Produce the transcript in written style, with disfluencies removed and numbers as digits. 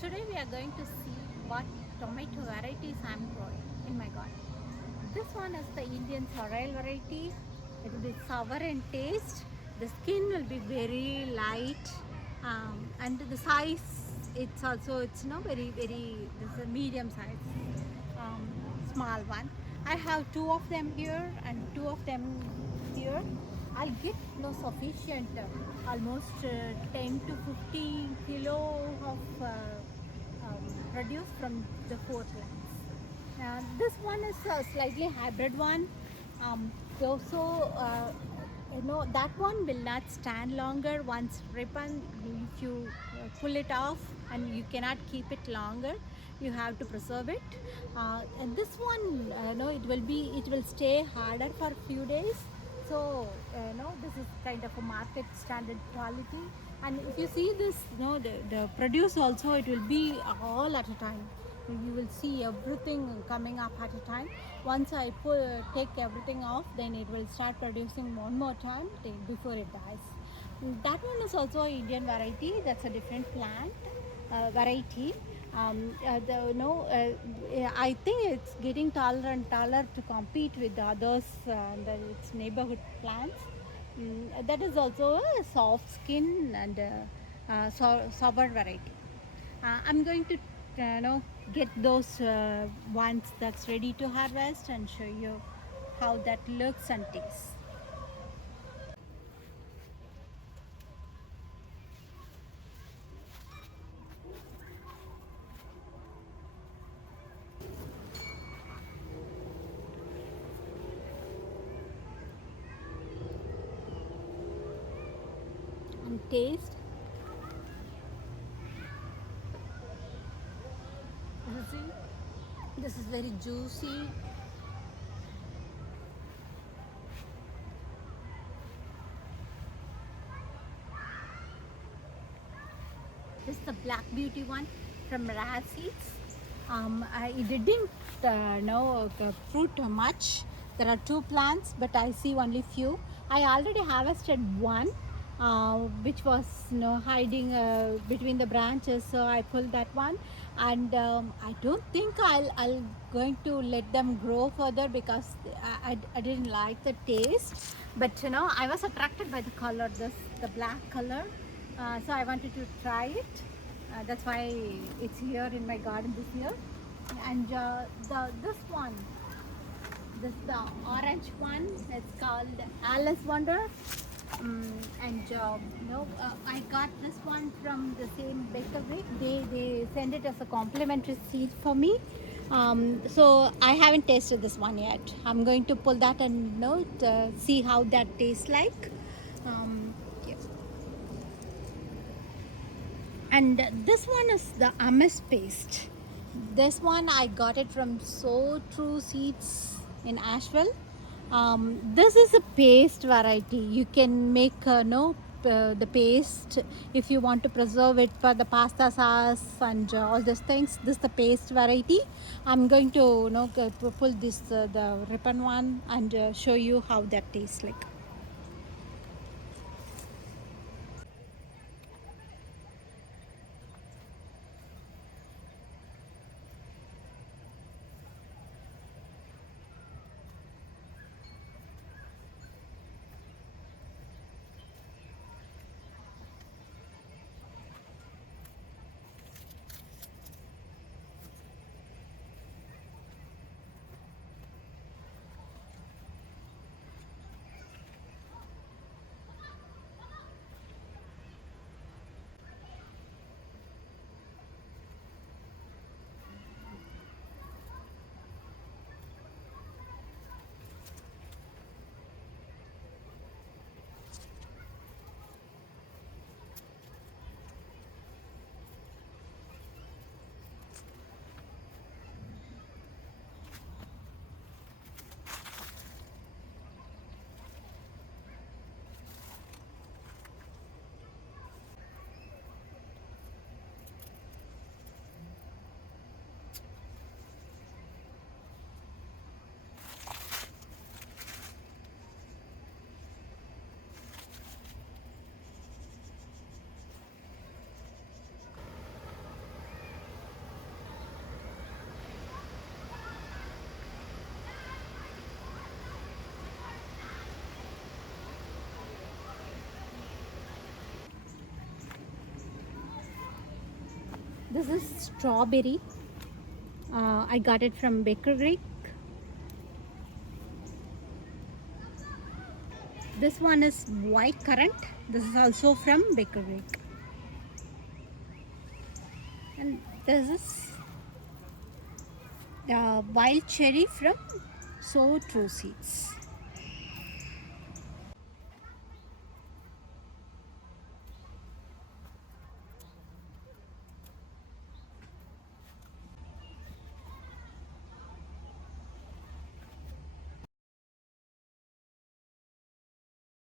Today we are going to see what tomato varieties I'm growing in my garden. This one is the Indian sorrel variety. It will be sour in taste. The skin will be very light, and the size it's also very this is a medium size, um, small one. I have two of them here and two of them here. I'll get no sufficient, almost 10 to 15 kilo of produce from the four plants. This one is a slightly hybrid one. Also, that one will not stand longer once ripened. If you pull it off and you cannot keep it longer, you have to preserve it. And this one, no, it will stay harder for a few days. So, no, this is kind of a market standard quality. And if you see this, the produce also, it will be all at a time. You will see everything coming up at a time. Once I take everything off, then it will start producing one more time before it dies. That one is also an Indian variety. That's a different plant variety. I think it's getting taller and taller to compete with the others and its neighborhood plants. That is also a soft skin and sour variety. I'm going to get those ones that's ready to harvest and show you how that looks and tastes. And taste. You see, this is very juicy. This is the Black Beauty one from Rare Seeds. It didn't fruit much. There are two plants, but I see only few. I already harvested one, which was hiding between the branches. So I pulled that one, and I don't think I'll going to let them grow further because I didn't like the taste. But I was attracted by the color, the black color. So I wanted to try it. That's why it's here in my garden this year. And the orange one, it's called Alice Wonder. I got this one from the same bakery. They send it as a complimentary seed for me. So I haven't tasted this one yet. I'm going to pull that and see how that tastes like. Yeah. And this one is the amis paste. This one I got it from So True Seeds in Asheville. This is a paste variety. You can make the paste if you want to preserve it for the pasta sauce and all those things. This is the paste variety. I'm going to pull this the ribbon one and show you how that tastes like. This is strawberry. I got it from Baker Creek. This one is white currant. This is also from Baker Creek. And this is wild cherry from Sow True Seeds.